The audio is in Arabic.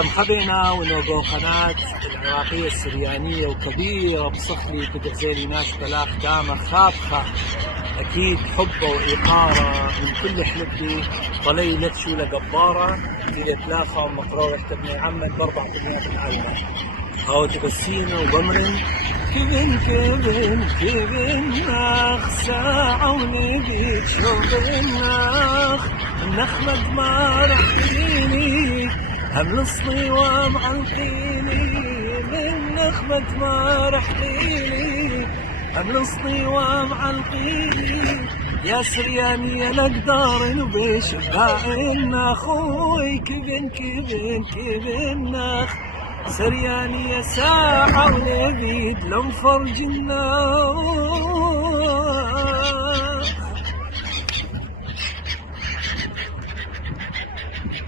حبينا ونوقو قناة العراقية السريانية وكبيرة بصخلي تدعزيلي ناس بلاخ دامة خابخة أكيد حبه وإيقارة من كل حلبي طلي لتشولة جبارة إلى ثلاثة ومقروة يحتبني عمن بأربع كلمات العالمة هاو تبسينا وبمرن كبن كبن كبن ناخ ساعة ونبيت شرب الناخ النخمة ما رحيني هم الصلي ومعلقيني من نخمة ما رحيني هم الصلي ومعلقيني يا سرياني يا نقدار وبشباع اخوي كبن كبن كبن ناخ سرياني يا ساعة ونبيد لو فرج النار